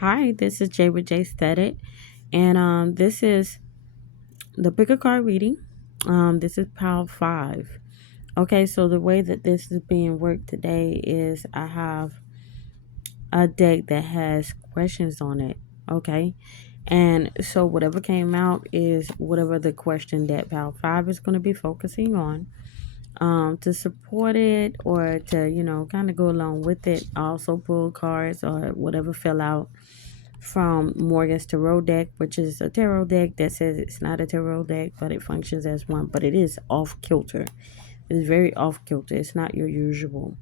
Hi, this is Jay with Jsaidit, and this is the pick a card reading. This is pile 5. Okay, so the way that this is being worked today is I have a deck that has questions on it. Okay, and so whatever came out is whatever the question that pile 5 is going to be focusing on. To support it or to kind of go along with it, I also pull cards or whatever fell out from Morgan's tarot deck, which is a tarot deck that says it's not a tarot deck, but it functions as one. But it is off kilter. It's very off kilter. It's not your usual.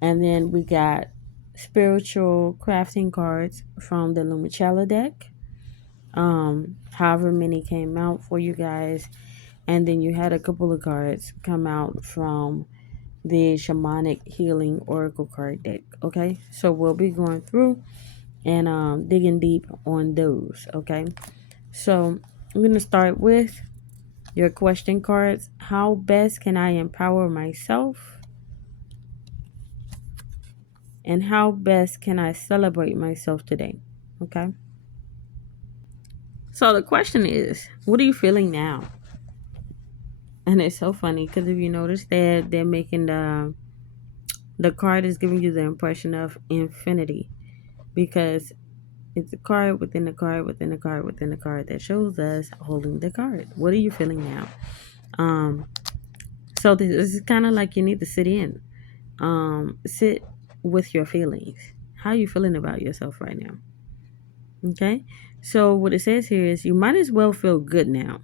And then we got spiritual crafting cards from the Lumicella deck. However many came out for you guys. And then you had a couple of cards come out from the shamanic healing oracle card deck. Okay, so we'll be going through and digging deep on those. Okay, so I'm going to start with your question cards. How best can I empower myself? And how best can I celebrate myself today? Okay, so the question is, what are you feeling now? And it's so funny because if you notice that they're making the card is giving you the impression of infinity, because it's a card within the card within the card within the card that shows us holding the card. What are you feeling now? Um, so this is kind of like you need to sit with your feelings. How are you feeling about yourself right now? Okay. So what it says here is you might as well feel good now.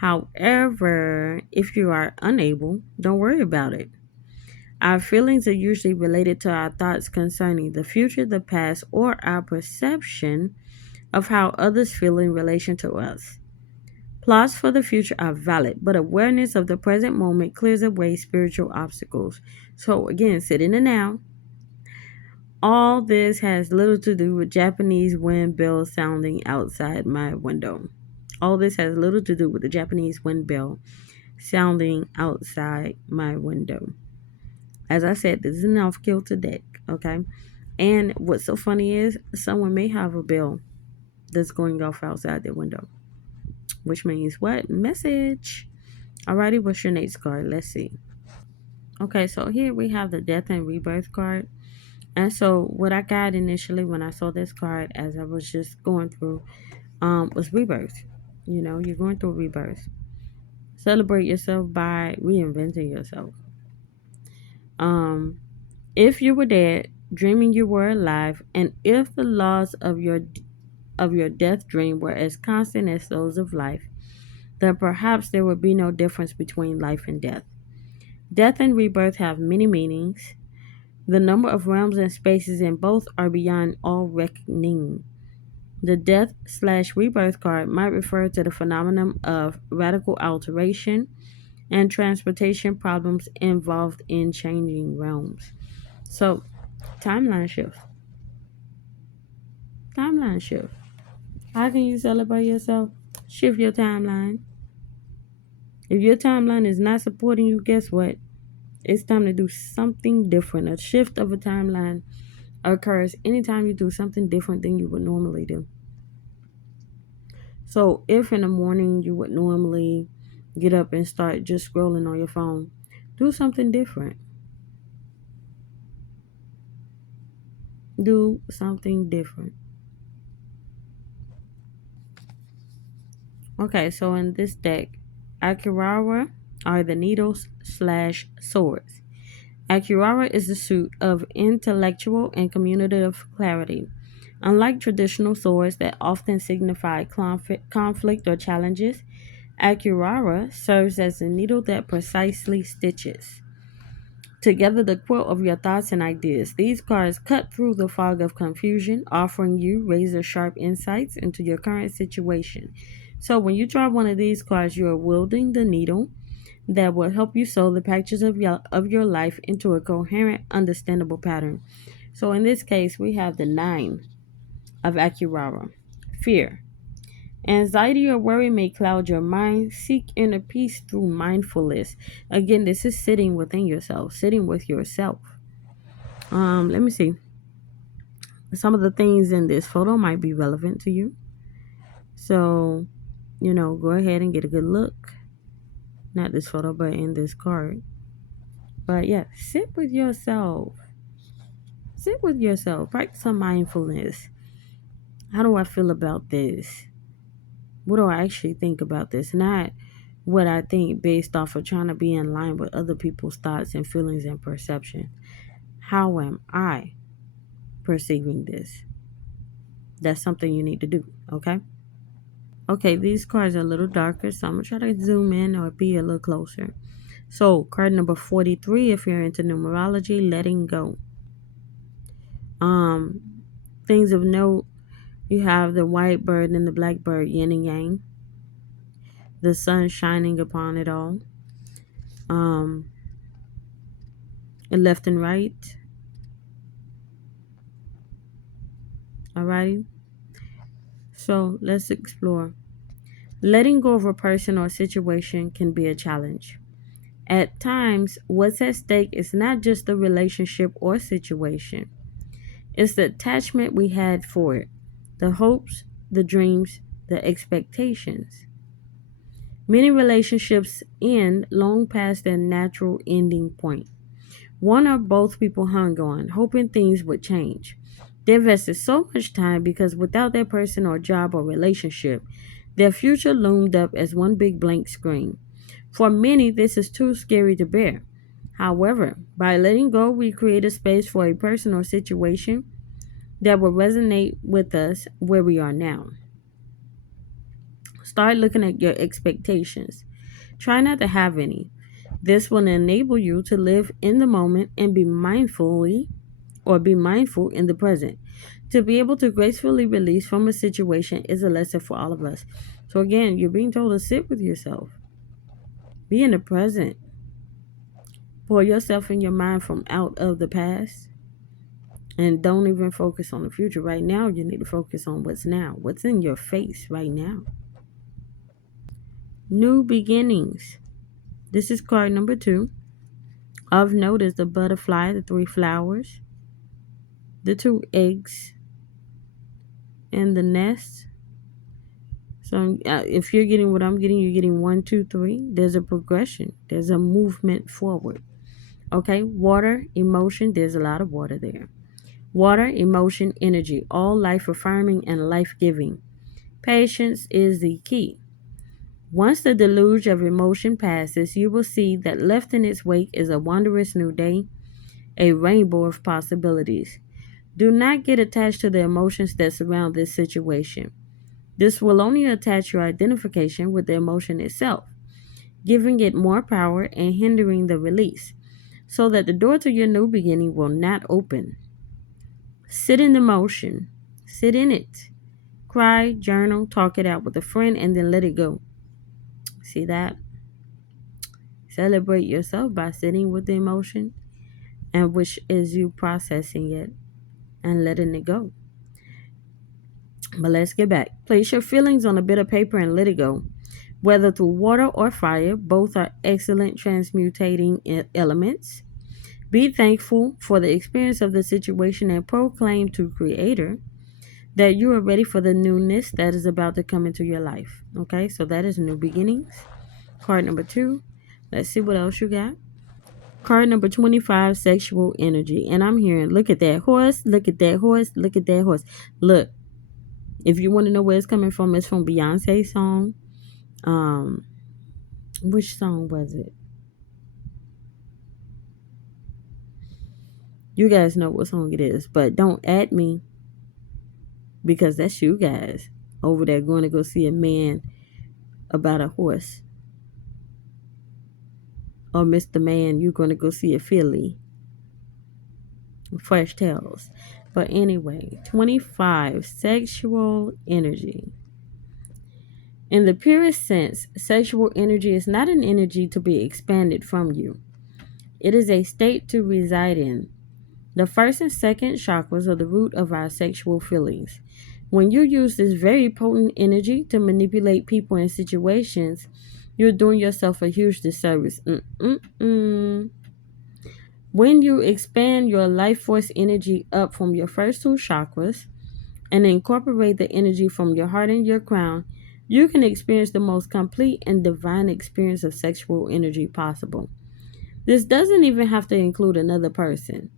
However, if you are unable, don't worry about it. Our feelings are usually related to our thoughts concerning the future, the past, or our perception of how others feel in relation to us. Plots for the future are valid, but awareness of the present moment clears away spiritual obstacles. So, again, sit in the now. All this has little to do with Japanese wind bells sounding outside my window. All this has little to do with the Japanese wind bell sounding outside my window. As I said, this is an off kilter deck, okay? And what's so funny is someone may have a bell that's going off outside their window, which means what? Message. Alrighty, what's your next card? Let's see. Okay, so here we have the death and rebirth card. And so what I got initially when I saw this card as I was just going through was rebirth. You're going through rebirth. Celebrate yourself by reinventing yourself. Um, if you were dead, dreaming you were alive, and if the laws of your death dream were as constant as those of life, then perhaps there would be no difference between life and death. Death and rebirth have many meanings. The number of realms and spaces in both are beyond all reckoning. The death/rebirth card might refer to the phenomenon of radical alteration and transportation problems involved in changing realms. So, timeline shift. Timeline shift. How can you celebrate yourself? Shift your timeline. If your timeline is not supporting you, guess what? It's time to do something different. A shift of a timeline occurs anytime you do something different than you would normally do. So, if in the morning you would normally get up and start just scrolling on your phone, do something different. Do something different. Okay, so in this deck, Akirawa are the needles/swords. Akirawa is the suit of intellectual and communicative clarity. Unlike traditional swords that often signify conflict or challenges, Akirawa serves as a needle that precisely stitches together the quilt of your thoughts and ideas. These cards cut through the fog of confusion, offering you razor sharp insights into your current situation. So, when you draw one of these cards, you are wielding the needle that will help you sew the patches of your life into a coherent, understandable pattern. So, in this case, we have the 9 of Akirawa. Fear. Anxiety or worry may cloud your mind. Seek inner peace through mindfulness. Again, this is sitting within yourself, sitting with yourself. Let me see. Some of the things in this photo might be relevant to you. So, go ahead and get a good look. Not this photo, but in this card. But yeah, sit with yourself. Sit with yourself. Practice some mindfulness. How do I feel about this? What do I actually think about this? Not what I think based off of trying to be in line with other people's thoughts and feelings and perception. How am I perceiving this? That's something you need to do, okay? Okay, these cards are a little darker, so I'm going to try to zoom in or be a little closer. So, card number 43, if you're into numerology, letting go. Um, Things of note, you have the white bird and the black bird, yin and yang. The sun shining upon it all. Left and right. Alrighty. So let's explore. Letting go of a person or situation can be a challenge. At times, what's at stake is not just the relationship or situation, it's the attachment we had for it, the hopes, the dreams, the expectations. Many relationships end long past their natural ending point. One or both people hung on, hoping things would change. They invested so much time because without that person or job or relationship, their future loomed up as one big blank screen. For many, this is too scary to bear. However, by letting go, we create a space for a person or situation that will resonate with us where we are now. Start looking at your expectations. Try not to have any. This will enable you to live in the moment and be mindful in the present. To be able to gracefully release from a situation is a lesson for all of us. So again, you're being told to sit with yourself. Be in the present. Pull yourself in your mind from out of the past. And don't even focus on the future. Right now, you need to focus on what's now. What's in your face right now. New beginnings. This is card number 2. Of note is the butterfly, the 3 flowers, the 2 eggs, and the nest. So if you're getting what I'm getting, you're getting 1, 2, 3. There's a progression. There's a movement forward. Okay, water, emotion. There's a lot of water there. Water, emotion, energy, all life affirming and life giving. Patience is the key. Once the deluge of emotion passes, you will see that left in its wake is a wondrous new day, a rainbow of possibilities. Do not get attached to the emotions that surround this situation. This will only attach your identification with the emotion itself, giving it more power and hindering the release, so that the door to your new beginning will not open. Sit in the motion. Sit in it. Cry, journal, talk it out with a friend, and then let it go. See that? Celebrate yourself by sitting with the emotion, and which is you processing it and letting it go. But let's get back. Place your feelings on a bit of paper and let it go. Whether through water or fire, both are excellent transmutating elements. Be thankful for the experience of the situation and proclaim to Creator that you are ready for the newness that is about to come into your life. Okay, so that is new beginnings. Card number 2. Let's see what else you got. Card number 25, sexual energy. And I'm hearing, look at that horse, look at that horse, look at that horse. Look, if you want to know where it's coming from, it's from Beyonce's song. Which song was it? You guys know what song it is, but don't add me, because that's you guys over there going to go see a man about a horse. Or Mr. Man, you're going to go see a filly. Fresh tails. But anyway, 25, sexual energy. In the purest sense, sexual energy is not an energy to be expanded from you. It is a state to reside in. The first and second chakras are the root of our sexual feelings. When you use this very potent energy to manipulate people and situations, you're doing yourself a huge disservice. When you expand your life force energy up from your first two chakras and incorporate the energy from your heart and your crown, you can experience the most complete and divine experience of sexual energy possible. This doesn't even have to include another person.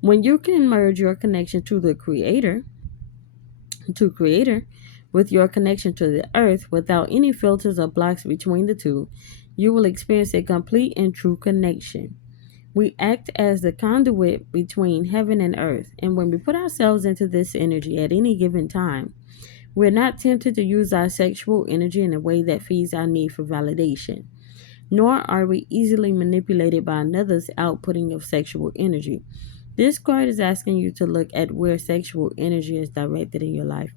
When you can merge your connection to creator with your connection to the earth without any filters or blocks between the two, you will experience a complete and true connection. We act as the conduit between heaven and earth, and when we put ourselves into this energy at any given time, we're not tempted to use our sexual energy in a way that feeds our need for validation, nor are we easily manipulated by another's outputting of sexual energy. This card is asking you to look at where sexual energy is directed in your life.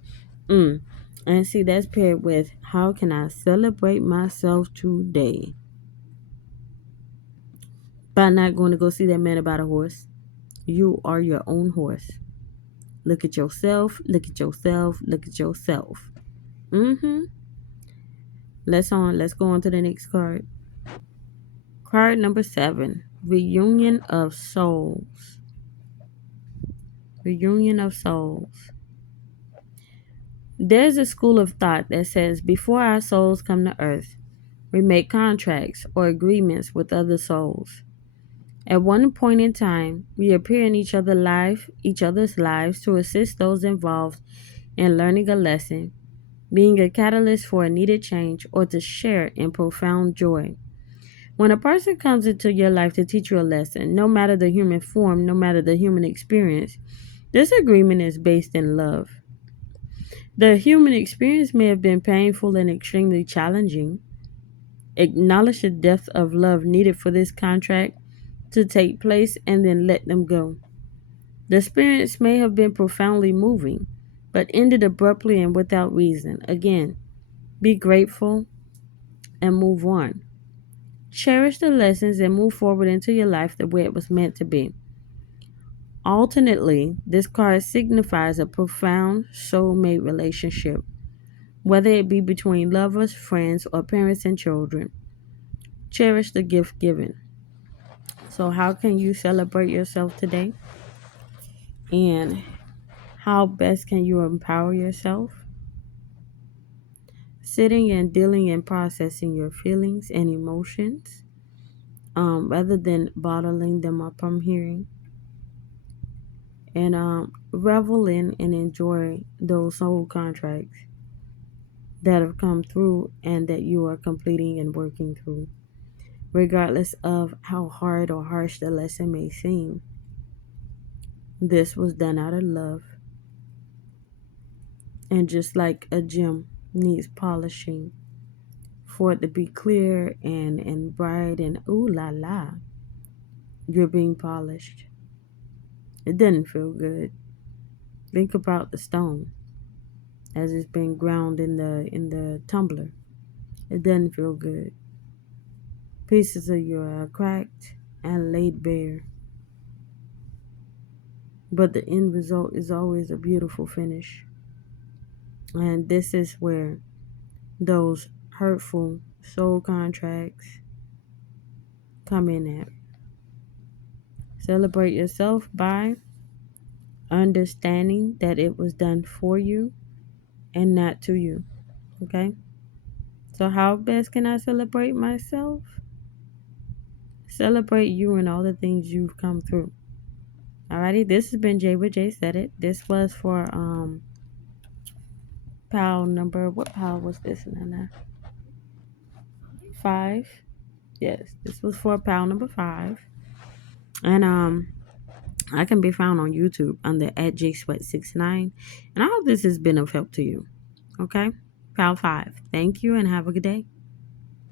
And see, that's paired with how can I celebrate myself today? By not going to go see that man about a horse. You are your own horse. Look at yourself, look at yourself, look at yourself. Mm-hmm. Let's go on to the next card. Card number 7. Reunion of Souls. Reunion of Souls. There's a school of thought that says before our souls come to earth, we make contracts or agreements with other souls. At one point in time, we appear in each other's lives to assist those involved in learning a lesson, being a catalyst for a needed change, or to share in profound joy. When a person comes into your life to teach you a lesson, no matter the human form, no matter the human experience, this agreement is based in love. The human experience may have been painful and extremely challenging. Acknowledge the depth of love needed for this contract to take place and then let them go. The experience may have been profoundly moving, but ended abruptly and without reason. Again, be grateful and move on. Cherish the lessons and move forward into your life the way it was meant to be. Alternately, this card signifies a profound soulmate relationship, whether it be between lovers, friends, or parents and children. Cherish the gift given. So, how can you celebrate yourself today? And how best can you empower yourself? Sitting and dealing and processing your feelings and emotions, rather than bottling them up, I'm hearing. And revel in and enjoy those soul contracts that have come through and that you are completing and working through, regardless of how hard or harsh the lesson may seem. This was done out of love. And just like a gem needs polishing for it to be clear and bright and ooh la la, you're being polished. It doesn't feel good. Think about the stone as it's been ground in the tumbler. It doesn't feel good. Pieces of you are cracked and laid bare. But the end result is always a beautiful finish. And this is where those hurtful soul contracts come in at. Celebrate yourself by understanding that it was done for you and not to you. Okay? So, how best can I celebrate myself? Celebrate you and all the things you've come through. Alrighty, this has been Jay with Jsaidit. This was for pal number, what pal was this, Nana? 5. Yes, this was for pal number 5. And I can be found on YouTube under at Jsweat69. And I hope this has been of help to you. Okay? Pal 5. Thank you and have a good day.